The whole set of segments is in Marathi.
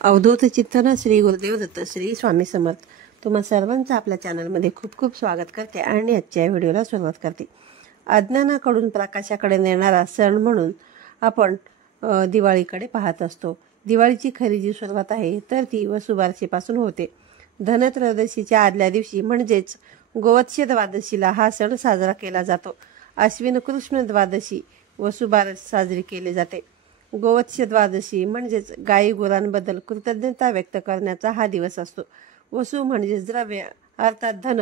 अवधूत चिंतन श्री गुरुदेव दत्त श्री स्वामी समर्थ. तुम्हा सर्वांचं आपल्या चॅनलमध्ये खूप खूप स्वागत करते आणि आजच्या व्हिडिओला सुरुवात करते. अज्ञानाकडून प्रकाशाकडे नेणारा सण म्हणून आपण दिवाळीकडे पाहत असतो. दिवाळीची खरी जी सुरुवात आहे तर ती वसुबारसेपासून होते. धनत्रयोदशीच्या आदल्या दिवशी म्हणजेच गोवत्स्य द्वादशीला हा सण साजरा केला जातो. अश्विन कृष्ण द्वादशी वसुबारस साजरी केली जाते. गोवत्स्य द्वादशी म्हणजेच गाई गुरांबद्दल कृतज्ञता व्यक्त करण्याचा हा दिवस असतो. वसू म्हणजेच द्रव्य अर्थात धन,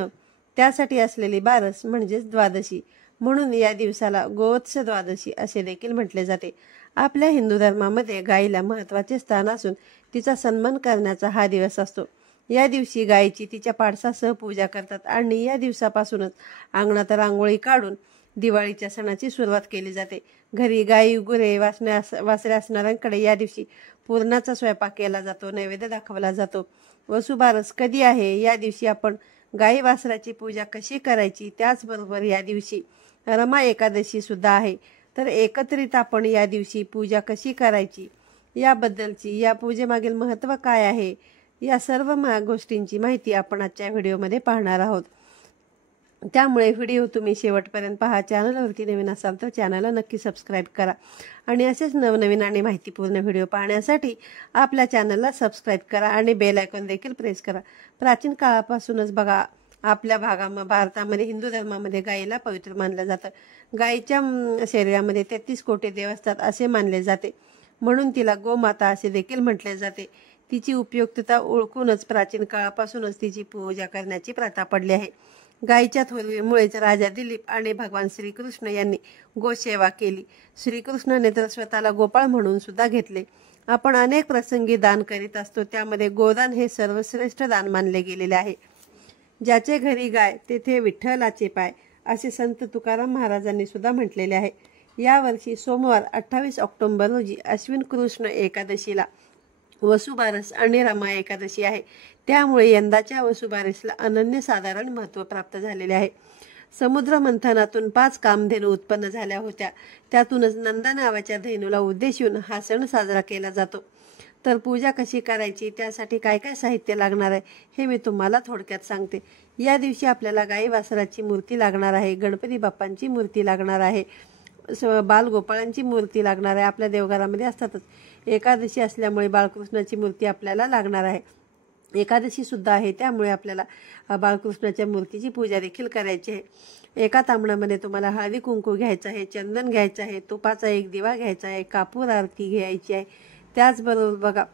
त्यासाठी असलेली बारस म्हणजेच द्वादशी, म्हणून या दिवसाला गोवत्स्य द्वादशी असे देखील म्हटले जाते. आपल्या हिंदू धर्मामध्ये गायीला महत्त्वाचे स्थान असून तिचा सन्मान करण्याचा हा दिवस असतो. या दिवशी गायीची तिच्या पाडसासह पूजा करतात आणि या दिवसापासूनच अंगणात रांगोळी काढून दिवाळीच्या सणाची सुरुवात केली जाते. घरी गाई गुरे वासरे असणाऱ्यांकडे या दिवशी पुरणाचा स्वयंपाक केला जातो, नैवेद्य दाखवला जातो. वसुबारस कधी आहे, या दिवशी आपण गाई वासराची पूजा कशी करायची, त्याचबरोबर या दिवशी रमा एकादशी सुद्धा आहे. तर एकत्रित आपण या दिवशी पूजा कशी करायची याबद्दलची, या पूजेमागील महत्त्व काय आहे, या सर्व गोष्टींची माहिती आपण आजच्या व्हिडिओमध्ये पाहणार आहोत. त्यामुळे व्हिडिओ तुम्ही शेवटपर्यंत पहा. चॅनलवरती नवीन असाल तर चॅनलला नक्की सबस्क्राईब करा आणि असेच नवनवीन आणि माहितीपूर्ण व्हिडिओ पाहण्यासाठी आपल्या चॅनलला सबस्क्राईब करा आणि बेल आयकॉन देखील प्रेस करा. प्राचीन काळापासूनच बघा आपल्या भारतामध्ये हिंदू धर्मामध्ये गायीला पवित्र मानलं जातं. गायीच्या शरीरामध्ये 33 कोटी देव असतात असे मानले जाते, म्हणून तिला गोमाता असे देखील म्हटले जाते. तिची उपयुक्तता ओळखूनच प्राचीन काळापासूनच तिची पूजा करण्याची प्रथा पडली आहे. गायीच्या थोरवीमुळेच राजा दिलीप आणि भगवान श्रीकृष्ण यांनी गोसेवा केली. श्रीकृष्णाने तर स्वतःला गोपाळ म्हणून सुद्धा घेतले. आपण अनेक प्रसंगी दान करीत असतो, त्यामध्ये गोदान हे सर्वश्रेष्ठ दान मानले गेलेले आहे. ज्याचे घरी गाय तेथे विठ्ठलाचे पाय असे संत तुकाराम महाराजांनी सुद्धा म्हटलेले आहे. यावर्षी सोमवार 28 ऑक्टोबर रोजी अश्विन कृष्ण एकादशीला वसुबारस आणि रमा एकादशी आहे. त्यामुळे यंदाच्या वसुबारसला अनन्यसाधारण महत्त्व प्राप्त झालेले आहे. समुद्र मंथनातून 5 कामधेनू उत्पन्न झाल्या होत्या. त्यातूनच नंदा नावाच्या धेनूला उद्देशून हा सण साजरा केला जातो. तर पूजा कशी करायची, त्यासाठी काय काय साहित्य लागणार आहे हे मी तुम्हाला थोडक्यात सांगते. या दिवशी आपल्याला गाई वासराची मूर्ती लागणार आहे, गणपती बाप्पांची मूर्ती लागणार आहे, बालगोपाळांची मूर्ती लागणार आहे. आपल्या देवघरामध्ये असतातच. एकादशी असल्यामुळे बाळकृष्णाची मूर्ती आपल्याला लागणार आहे. एकादशी सुद्धा आहे, त्यामुळे आपल्याला बाळकृष्णाच्या मूर्तीची पूजा देखील करायची आहे. एका तांबण्यामध्ये तुम्हाला हळदी कुंकू घ्यायचं आहे, चंदन घ्यायचं आहे, तुपाचा एक दिवा घ्यायचा आहे, कापूर आरती घ्यायची आहे. त्याचबरोबर बघा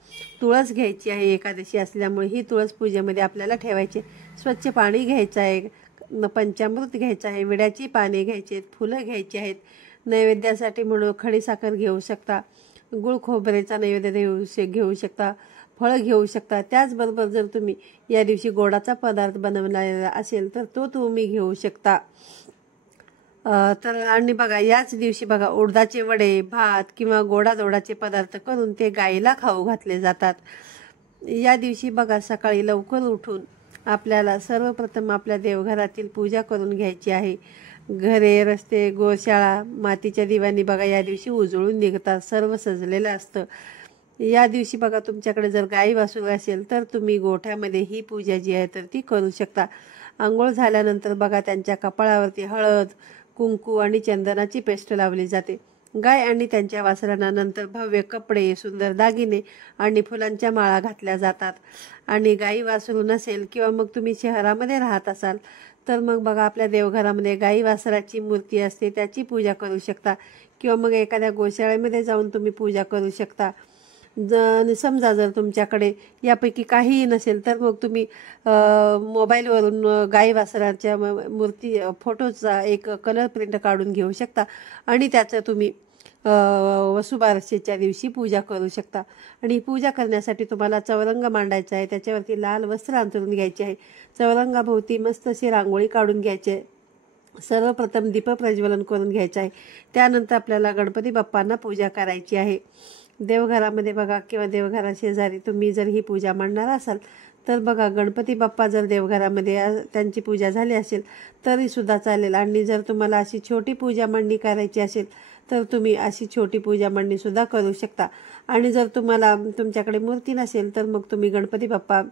तुळस घ्यायची आहे. एकादशी असल्यामुळे ही तुळस पूजेमध्ये आपल्याला ठेवायची. स्वच्छ पाणी घ्यायचं आहे, पंचामृत घ्यायचं आहे, विड्याची पाने घ्यायची आहेत, फुलं घ्यायची आहेत. नैवेद्यासाठी म्हणून खडीसाखर घेऊ शकता, गुळ खोबरेचा नैवेद्य घेऊ शकता, फळं घेऊ शकता. त्याचबरोबर जर तुम्ही या दिवशी गोडाचा पदार्थ बनवलेला असेल तर तो तुम्ही घेऊ शकता. तर आणि बघा याच दिवशी बघा उडदाचे वडे, भात किंवा गोडाधोडाचे पदार्थ करून ते गायीला खाऊ घातले जातात. या दिवशी बघा सकाळी लवकर उठून आपल्याला सर्वप्रथम आपल्या देवघरातील पूजा करून घ्यायची आहे. घरे, रस्ते, गोशाळा मातीच्या दिव्यांनी बघा या दिवशी उजळून निघतात, सर्व सजलेलं असतं. या दिवशी बघा तुमच्याकडे जर गाई वासरू असेल तर तुम्ही गोठ्यामध्ये ही पूजा जी आहे तर ती करू शकता. आंघोळ झाल्यानंतर बघा त्यांच्या कपाळावरती हळद, कुंकू आणि चंदनाची पेस्ट लावली जाते. गाय आणि त्यांच्या वासरांना नंतर भव्य कपडे, सुंदर दागिने आणि फुलांच्या माळा घातल्या जातात. आणि गाई वासरू नसेल किंवा मग तुम्ही शहरामध्ये राहत असाल तर मग बघा आपल्या देवघरामध्ये गाई वासराची मूर्ती असते, त्याची पूजा करू शकता. किंवा मग एखाद्या गोशाळेमध्ये जाऊन तुम्ही पूजा करू शकता. समजा जर तुमच्याकडे यापैकी काहीही नसेल तर मग तुम्ही मोबाईलवरून गाई वासराच्या मूर्ती फोटोचा एक कलर प्रिंट काढून घेऊ शकता आणि त्याचं तुम्ही वसुबारसेच्या दिवशी पूजा करू शकता. आणि पूजा करण्यासाठी तुम्हाला चौरंग मांडायचा आहे, त्याच्यावरती लाल वस्त्र अंथरून घ्यायचे आहे. चौरंगाभोवती मस्त अशी रांगोळी काढून घ्यायची आहे. सर्वप्रथम दीप प्रज्वलन करून घ्यायचं आहे. त्यानंतर आपल्याला गणपती बाप्पांना पूजा करायची आहे. देवघरामध्ये बघा किंवा देवघरा शेजारी तुम्ही जर ही पूजा मांडणार असाल तर बघा गणपती बाप्पा जर देवघरामध्ये त्यांची पूजा झाली असेल तरी सुद्धा चालेल. आणि जर तुम्हाला अशी छोटी पूजा मांडणी करायची असेल तर तुम्ही अशी छोटी पूजा मांडणी सुद्धा करू शकता। आणि जर तुम्हाला तुमच्याकडे मूर्ती नसेल तर मग तुम्ही गणपती बाप्पा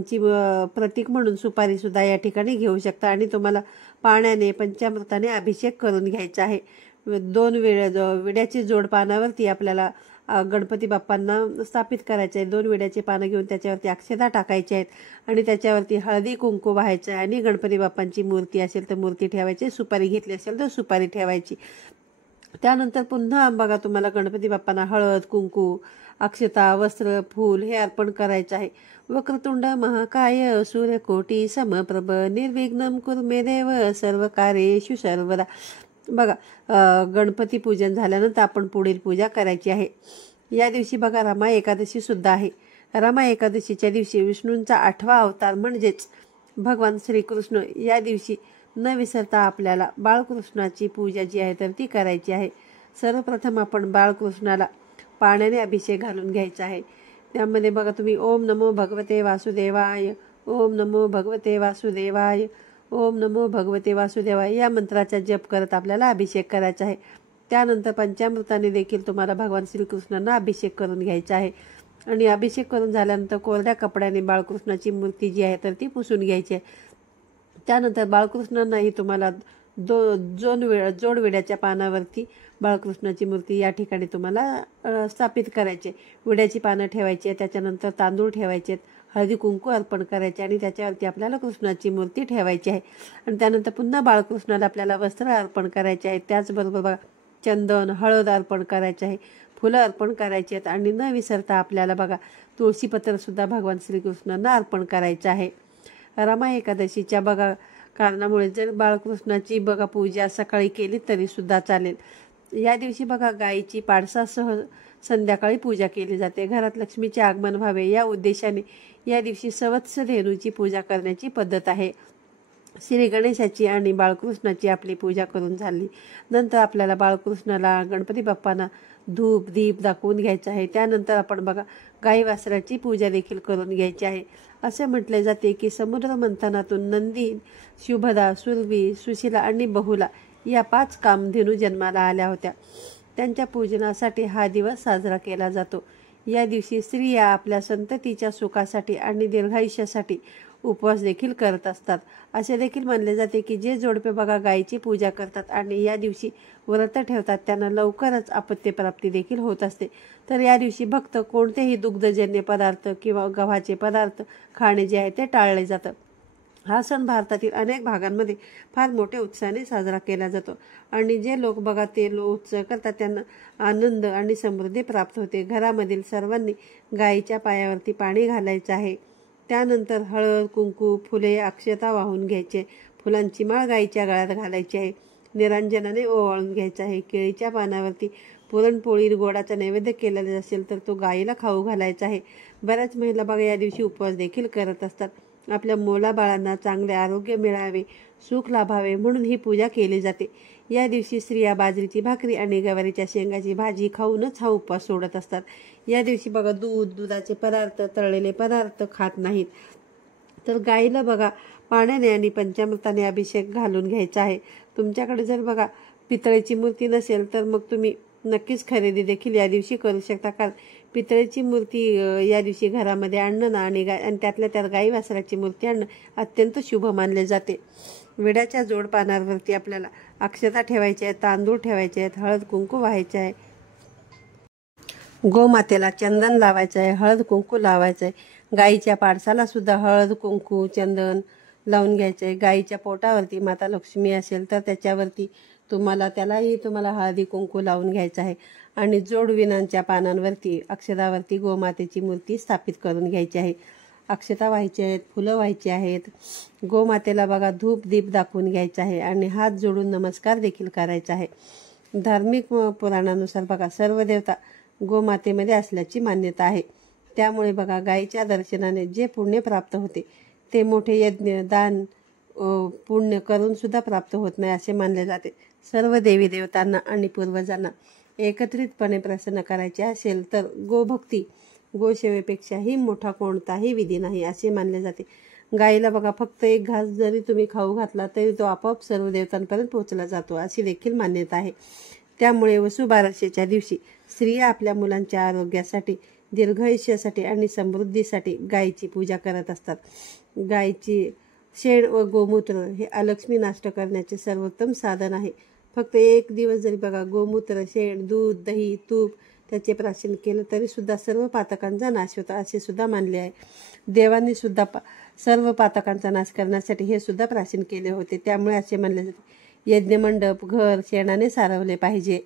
ची प्रतीक म्हणून सुपारी सुद्धा या ठिकाणी घेऊ शकता आणि तुम्हाला पाण्याने पंचामृताने अभिषेक करून घ्यायचा आहे। 2 विड्याची जोड पानावरती आपल्याला गणपती बाप्पांना स्थापित करायचे आहे। 2 विड्याचे पानं घेऊन त्याच्यावरती अक्षता टाकायच्या आहेत आणि त्याच्यावरती हळदी कुंकू व्हायचं आहे आणि गणपती बाप्पांची मूर्ती असेल तर मूर्ती ठेवायची, सुपारी घेतली असेल तर सुपारी ठेवायची। त्यानंतर पुन्हा बघा तुम्हाला गणपती बाप्पांना हळद कुंकू, अक्षता, वस्त्र, फूल हे अर्पण करायचं आहे। वक्रतुंड महाकाय सूर्यकोटी समप्रभ निर्विघ्नं कुरु मे देव सर्व कार्येषु सर्वदा। बघा गणपती पूजन झाल्यानंतर आपण पुढील पूजा करायची आहे। या दिवशी बघा रमा एकादशी सुद्धा आहे। रमा एकादशीच्या दिवशी विष्णूंचा 8वा अवतार म्हणजेच भगवान श्रीकृष्ण या दिवशी न विसरता आपल्याला बाळकृष्णाची पूजा जी आहे तर ती करायची आहे। सर्वप्रथम आपण बाळकृष्णाला पाण्याने अभिषेक घालून घ्यायचा आहे। त्यामध्ये बघा तुम्ही ओम नमो भगवते वासुदेवाय, ओम नमो भगवते वासुदेवाय, ओम नमो भगवते वासुदेवाय या मंत्राचा जप करत आपल्याला अभिषेक करायचा आहे। त्यानंतर पंचामृताने देखील तुम्हाला भगवान श्रीकृष्णांना अभिषेक करून घ्यायचा आहे आणि अभिषेक करून झाल्यानंतर कोरड्या कपड्याने बाळकृष्णाची मूर्ती जी आहे तर ती पुसून घ्यायची आहे। त्यानंतर बाळकृष्णांनाही तुम्हाला जोड विड्याच्या पानावरती बाळकृष्णाची मूर्ती या ठिकाणी तुम्हाला स्थापित करायचे। विड्याची पानं ठेवायची, त्याच्यानंतर तांदूळ ठेवायचे, हळदी कुंकू अर्पण करायचे आणि त्याच्यावरती आपल्याला कृष्णाची मूर्ती ठेवायची आहे। आणि त्यानंतर पुन्हा बाळकृष्णाला आपल्याला वस्त्र अर्पण करायचे आहे। त्याचबरोबर बघा चंदन, हळद अर्पण करायचे आहे, फुलं अर्पण करायची आहेत आणि न विसरता आपल्याला बघा तुळशीपत्र सुद्धा भगवान श्रीकृष्णांना अर्पण करायचं आहे। रमा एकादशीच्या बघा कारणामुळे जर बाळकृष्णाची बघा पूजा सकाळी केली तरी सुद्धा चालेल। या दिवशी बघा गायीची पाडसासह संध्याकाळी पूजा केली जाते। घरात लक्ष्मीचे आगमन व्हावे या उद्देशाने या दिवशी सवत्स धेनूची पूजा करण्याची पद्धत आहे। श्री गणेशाची आणि बाळकृष्णाची आपली पूजा करून झाली नंतर आपल्याला बाळकृष्णाला गणपती बाप्पांना धूप दीप दाखवून घ्यायचं आहे। त्यानंतर आपण बघा गाई वासराची पूजा देखील करून घ्यायची आहे। असे म्हटले जाते की समुद्र मंथनातून नंदी, शुभदा, सुरभी, सुशीला आणि बहुला या 5 कामधेनू जन्माला आल्या होत्या। त्यांच्या पूजनासाठी हा दिवस साजरा केला जातो। या दिवशी स्त्रिया आपल्या संततीच्या सुखासाठी आणि दीर्घायुष्यासाठी उपवास देखील करत असतात। असे देखील मानले जाते की जे जोडपे बघा गायीची पूजा करतात आणि या दिवशी व्रत ठेवतात त्यांना लवकरच अपत्यप्राप्ती देखील होत असते। तर या दिवशी भक्त कोणतेही दुग्धजन्य पदार्थ किंवा गव्हाचे पदार्थ खाणे जे आहे ते टाळले जातं। हा सण भारतातील अनेक भागांमध्ये फार मोठ्या उत्साहाने साजरा केला जातो आणि जे लोक बघा ते उत्सव करतात त्यांना आनंद आणि समृद्धी प्राप्त होते। घरामधील सर्वांनी गायीच्या पायावरती पाणी घालायचं आहे। त्यानंतर हळद कुंकू, फुले, अक्षता वाहून घ्यायचे, फुलांची माळ गायीच्या गळ्यात घालायची आहे, निरांजनाने ओवाळून घ्यायचा आहे। केळीच्या पानावरती पुरणपोळी गोडाचा नैवेद्य केलेला असेल तर तो गायीला खाऊ घालायचा आहे। बऱ्याच महिला बघा या दिवशी उपवास देखील करत असतात। आपल्या मुलाबाळांना चांगले आरोग्य मिळावे, सुख लाभावे म्हणून ही पूजा केली जाते। या दिवशी स्त्रिया बाजरीची भाकरी आणि गवारीच्या शेंगाची भाजी खाऊनच हा उपवास सोडत असतात। या दिवशी बघा दुधाचे पदार्थ, तळलेले पदार्थ खात नाहीत। तर गाईला बघा पाण्याने आणि पंचामृताने अभिषेक घालून घ्यायचा आहे। तुमच्याकडे जर बघा पितळेची मूर्ती नसेल तर मग तुम्ही नक्कीच खरेदी देखील या दिवशी करू शकता, कारण पितळेची मूर्ती या दिवशी घरामध्ये आणणं आणि त्यातल्या त्यात गाई वासराची मूर्ती आणणं अत्यंत शुभ मानले जाते। विड्याच्या जोड पानावरती आपल्याला अक्षता ठेवायच्या आहेत, तांदूळ ठेवायचे आहेत, हळद कुंकू व्हायचे आहे, गोमातेला चंदन लावायचं आहे, हळद कुंकू लावायचं आहे। गाईच्या पाडसाला सुद्धा हळद कुंकू चंदन लावून घ्यायचं आहे। गाईच्या पोटावरती माता लक्ष्मी असेल तर त्याच्यावरती त्यालाही तुम्हाला हळदी कुंकू लावून घ्यायचं आहे आणि जोडविनांच्या पानांवरती अक्षतावरती गोमातेची मूर्ती स्थापित करून घ्यायची आहे। अक्षता व्हायची आहेत, फुलं व्हायची आहेत, गोमातेला बघा धूप दीप दाखवून घ्यायचा आहे आणि हात जोडून नमस्कार देखील करायचा आहे। धार्मिक पुराणानुसार बघा सर्व देवता गोमातेमध्ये असल्याची मान्यता आहे। त्यामुळे बघा गायीच्या दर्शनाने जे पुण्य प्राप्त होते ते मोठे यज्ञ दान पुण्य करून सुद्धा प्राप्त होत नाही असे मानले जाते। सर्व देवी देवतांना आणि पूर्वजांना एकत्रितपणे प्रसन्न करायचे असेल तर गोभक्ती गोसेवेपेक्षाही मोठा कोणताही विधी नाही असे मानले जाते। गायीला बघा फक्त एक घास जरी तुम्ही खाऊ घातला तरी तो आपोआप सर्व देवतांपर्यंत पोहोचला जातो अशी देखील मान्यता आहे। त्यामुळे वसुबारसेच्या दिवशी स्त्रिया आपल्या मुलांच्या आरोग्यासाठी, दीर्घायुष्यासाठी आणि समृद्धीसाठी गायीची पूजा करत असतात. गायीची शेण व गोमूत्र हे अलक्ष्मी नष्ट करण्याचे सर्वोत्तम साधन आहे. फक्त एक दिवस जरी बघा गोमूत्र, शेण, दूध, दही, तूप त्याचे प्राशन केलं तरी सुद्धा सर्व पातकांचा नाश होतो असे सुद्धा मानले आहे. देवांनी सुद्धा सर्व पातकांचा नाश करण्यासाठी हे सुद्धा प्राशन केले होते. त्यामुळे असे मानले जाते यज्ञमंडप, घर शेणाने सारवले पाहिजे.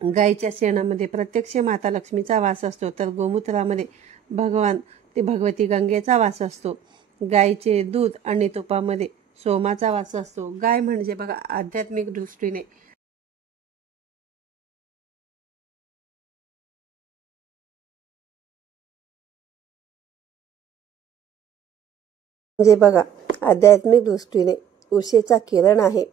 गायीच्या शेणामध्ये प्रत्यक्ष माता लक्ष्मीचा वास असतो, तर गोमूत्रामध्ये भगवती गंगेचा वास असतो. गायीचे दूध आणि तुपामध्ये सोमाचा वास असतो. गाय म्हणजे बघा आध्यात्मिक दृष्टीने आध्यात्मिक दृष्टीने उषेचा किरण आहे.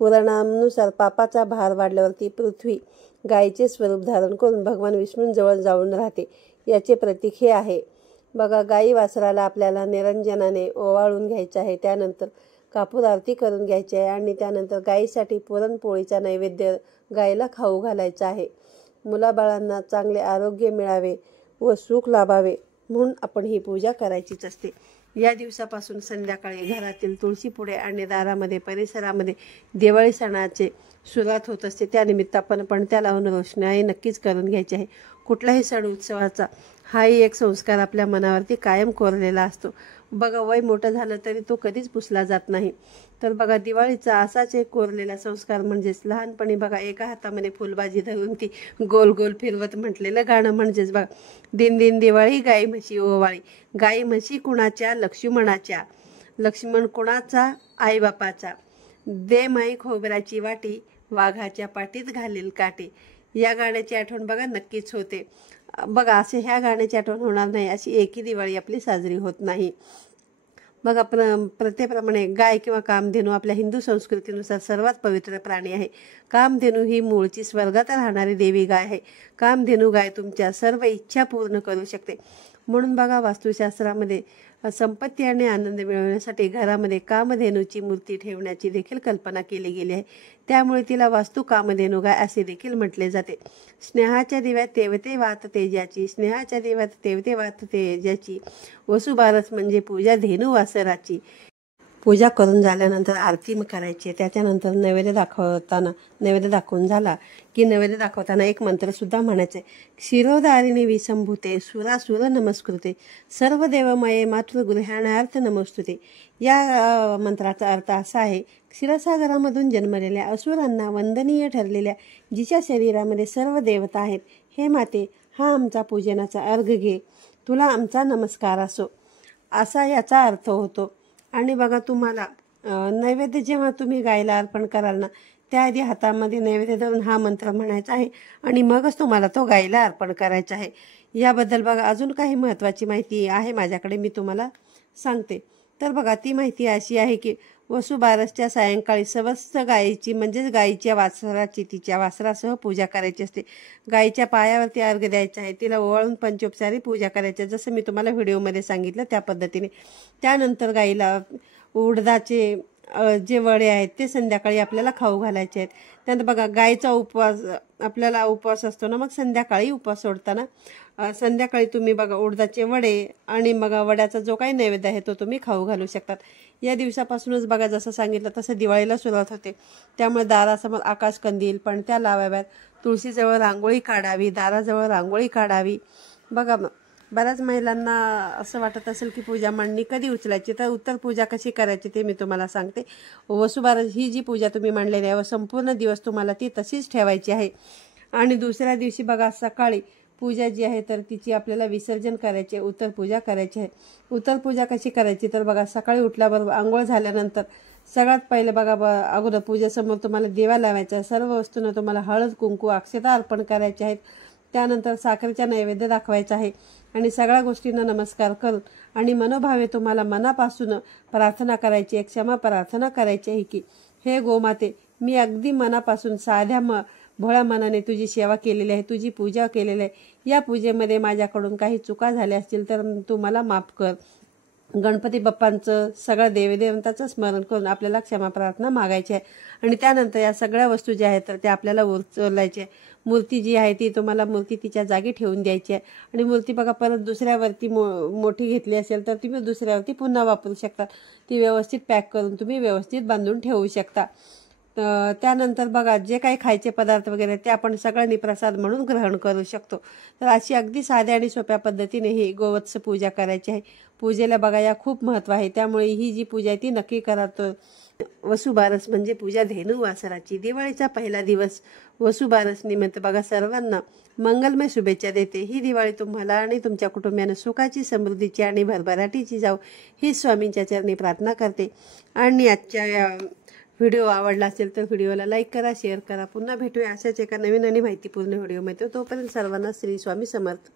पुराणानुसार पापाचा भार वाढल्यावरती पृथ्वी गायीचे स्वरूप धारण करून भगवान विष्णूंजवळ जाऊन राहते. याचे प्रतीक हे आहे. बघा गायी वासराला आपल्याला निरंजनाने ओवाळून घ्यायचे आहे. त्यानंतर कापूर आरती करून घ्यायची आहे आणि त्यानंतर गायीसाठी पुरणपोळीचा नैवेद्य गायीला खाऊ घालायचा आहे. मुलाबाळांना चांगले आरोग्य मिळावे व सुख लाभावे म्हणून आपण ही पूजा करायचीच असते. या दिवसापासून संध्याकाळी घरातील तुळशी पुढे आणि दारामध्ये परिसरामध्ये दिवाळी सणाचे सुरुवात होत असते. त्यानिमित्त आपण पणत्या लावून रोषणाई नक्कीच करून घ्यायची आहे. कुठलाही सण उत्सवाचा हाही एक संस्कार आपल्या मनावरती कायम कोरलेला असतो. बघा वय मोठं झालं तरी तो कधीच पुसला जात नाही. तर बघा दिवाळीचा असाच एक कोरलेला संस्कार म्हणजेच लहानपणी बघा एका हातामध्ये फुलबाजी धरून ती गोल गोल फिरवत म्हटलेलं गाणं म्हणजेच बघा दिन दिन दिवाळी गाई म्हशी ओवाळी. गाई म्हशी कुणाच्या? लक्ष्मणाच्या. लक्ष्मण कुणाचा? आईबापाचा. दे माई खोबऱ्याची वाटी, वाघाच्या पाठीत घालील काठी. या गाण्याची आठवण बघा नक्कीच होते. बघा असे ह्या गाण्याची आठवण होणार नाही अशी एकही दिवाळी आपली साजरी होत नाही. बघा प्रथेप्रमाणे गाय किंवा कामधेनू आपल्या हिंदू संस्कृतीनुसार सर्वात पवित्र प्राणी आहे. कामधेनू ही मूळची स्वर्गात राहणारी देवी गाय आहे. कामधेनू गाय तुमच्या सर्व इच्छा पूर्ण करू शकते. म्हणून बघा वास्तुशास्त्रामध्ये संपत्ती आणि आनंद मिळवण्यासाठी घरामध्ये कामधेनूची मूर्ती ठेवण्याची देखील कल्पना केली गेली आहे. त्यामुळे तिला वास्तू कामधेनू गाय असे देखील म्हटले जाते. स्नेहाच्या दिव्यात तेवते वात तेजाची, स्नेहाच्या दिव्यात तेवते वात तेजाची. वसुबारस म्हणजे पूजा धेनू वासराची. पूजा करून झाल्यानंतर आरती करायची. त्याच्यानंतर नैवेद्य दाखवून झाला की नैवेद्य दाखवताना एक मंत्रसुद्धा म्हणायचं आहे. क्षीरोदारिणी विसंभूते सुरासुर नमस्कृते सर्व देवमये मातृगृहाणार्थ नमस्तुते. या मंत्राचा अर्थ असा आहे, क्षीरसागरामधून जन्मलेल्या असुरांना वंदनीय ठरलेल्या जिच्या शरीरामध्ये सर्व देवता आहेत, हे माते हा आमचा पूजनाचा अर्घ घे, तुला आमचा नमस्कार असो, असा याचा अर्थ होतो. आणि बघा तुम्हाला नैवेद्य जेव्हा तुम्ही गायला अर्पण कराल ना, त्याआधी हातामध्ये नैवेद्य धरून हा मंत्र म्हणायचा आहे आणि मगच तुम्हाला तो गायला अर्पण करायचा आहे. याबद्दल बघा अजून काही महत्त्वाची माहिती आहे माझ्याकडे, मी तुम्हाला सांगते. तर बघा ती माहिती अशी आहे की वसुबारसच्या सायंकाळी समस्त गायीची म्हणजेच गायीच्या वासराची तिच्या वासरासह पूजा करायची असते. गायीच्या पायावरती अर्घ्य द्यायचा आहे, तिला ओवाळून पंचोपचारी पूजा करायची आहे, जसं मी तुम्हाला व्हिडिओमध्ये सांगितलं त्या पद्धतीने. त्यानंतर गायीला उडदाचे जे वडे आहेत ते संध्याकाळी आपल्याला खाऊ घालायचे आहेत. त्यानंतर बघा गायीचा आपल्याला उपवास असतो ना, मग संध्याकाळी उपवास सोडताना संध्याकाळी तुम्ही बघा उडदाचे वडे आणि मग वड्याचा जो काही नैवेद्य आहे तो तुम्ही खाऊ घालू शकतात. या दिवसापासूनच बघा जसं सांगितलं तसं दिवाळीला सुरुवात होते. त्यामुळे दारासमोर आकाशकंदील, पणत्या लावाव्यात, तुळशीजवळ रांगोळी काढावी, दाराजवळ रांगोळी काढावी. बघा बऱ्याच महिलांना असं वाटत असेल की पूजा मांडणी कधी उचलायची, तर उत्तर पूजा कशी करायची ते मी तुम्हाला सांगते. वसुबारस ही जी पूजा तुम्ही मांडलेली आहे संपूर्ण दिवस तुम्हाला ती तशीच ठेवायची आहे. आणि दुसऱ्या दिवशी बघा सकाळी पूजा जी आहे तर तिची आपल्याला विसर्जन करायचे, उत्तर पूजा करायची आहे. उत्तर पूजा कशी करायची तर बघा सकाळी उठल्याबरोबर आंघोळ झाल्यानंतर सगळ्यात पहिले बघा अगोदर पूजेसमोर तुम्हाला दिवा लावायचा आहे. सर्व वस्तूंना तुम्हाला हळद, कुंकू, अक्षता अर्पण करायचे आहेत. त्यानंतर साखरेचा नैवेद्य दाखवायचा आहे आणि सगळ्या गोष्टींना नमस्कार करून आणि मनोभावे तुम्हाला मनापासून प्रार्थना करायची आहे, क्षमा प्रार्थना करायची आहे की हे गोमाते, मी अगदी मनापासून साध्या भोळ्या मनाने तुझी सेवा केलेली आहे, तुझी पूजा केलेली आहे. या पूजेमध्ये माझ्याकडून काही चुका झाल्या असतील तर तू मला माफ कर. गणपती बाप्पांचं सगळ्या देवीदेवतांचं स्मरण करून आपल्याला क्षमा प्रार्थना मागायची आहे आणि त्यानंतर या सगळ्या वस्तू ज्या आहेत तर त्या आपल्याला उचलायच्या आहे. मूर्ती जी आहे ती तुम्हाला मूर्ती तिच्या जागी ठेवून द्यायची आहे आणि मूर्ती बघा परत दुसऱ्यावरती मोठी घेतली असेल तर तुम्ही दुसऱ्यावरती पुन्हा वापरू शकता. ती व्यवस्थित पॅक करून तुम्ही व्यवस्थित बांधून ठेवू शकता. त्यानंतर बघा जे काही खायचे पदार्थ वगैरे ते आपण सगळ्यांनी प्रसाद म्हणून ग्रहण करू शकतो. तर अशी अगदी साध्या आणि सोप्या पद्धतीने ही गोवत्स पूजा करायची आहे. पूजेला बघा या खूप महत्त्व आहे, त्यामुळे ही जी पूजा आहे ती नक्की करा. तर वसुबारस म्हणजे पूजा धेनू वासराची. दिवाळीचा पहिला दिवस वसुबारस निमित्त बघा सर्वांना मंगलमय शुभेच्छा देते. ही दिवाळी तुम्हाला आणि तुमच्या कुटुंबियांना सुखाची, समृद्धीची आणि भरभराटीची जाऊ ही स्वामींच्या चरणी प्रार्थना करते. आणि आजच्या या व्हिडिओ आवडला असेल तर व्हिडिओला लाईक करा, शेअर करा. पुन्हा भेटूया अशाच एका नवीन आणि माहितीपूर्ण व्हिडिओमध्ये. तोपर्यंत सर्वांना श्री स्वामी समर्थ.